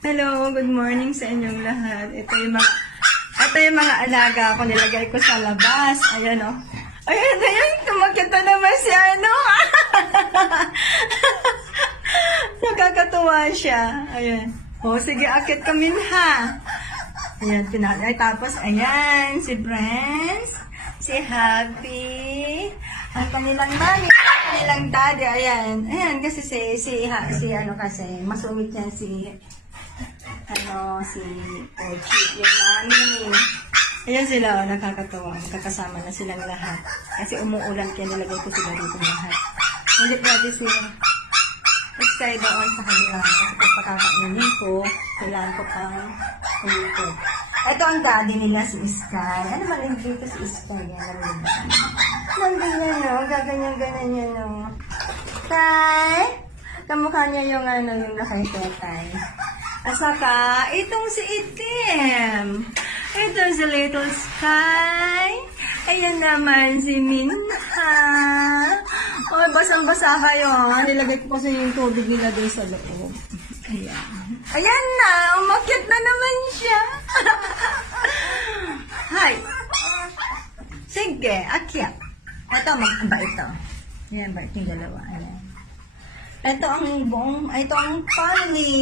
Hello, good morning sa inyong lahat. Ito yung mga alaga ko, nilagay ko sa labas. Ayan o. Ayan, tumakita naman si ano. Nakakatuwa siya. Ayan. O, sige, akit kami ha. Ayan, tapos, ayan, si Brence, si Happy, ang kanilang mami, ang kanilang daddy, ayan. Ayan, kasi kasi, masungit yan si Pochi, yung mami. Ayan sila, nakakatawa. Magkakasama na silang lahat. Kasi umuulan, kaya nilagay ko sila dito lahat. Hindi pwede sila. Stay doon sa kanila. Kasi kung pakakainin ko, kailangan ko pang umikot. Ito ang daddy nila, si Sky. Ano ba rin dito si Sky? Nandun yan, no? Gaganyan-ganyan yan, no? Tay! Kamukha niya yung nakay-tetay. At saka, itong si Itim. Ito si Little Sky. Ayan naman si Minha. Oh, basang-basa kayo. Nilagay ko kasi yung tubig nila doon sa loob. Ayan. Ayan na! Umakyat na naman siya. Hi! Sige, akyat. Ito, ba ito? Ayan ba? Ito yung dalawa. Ayan. Ito ang family.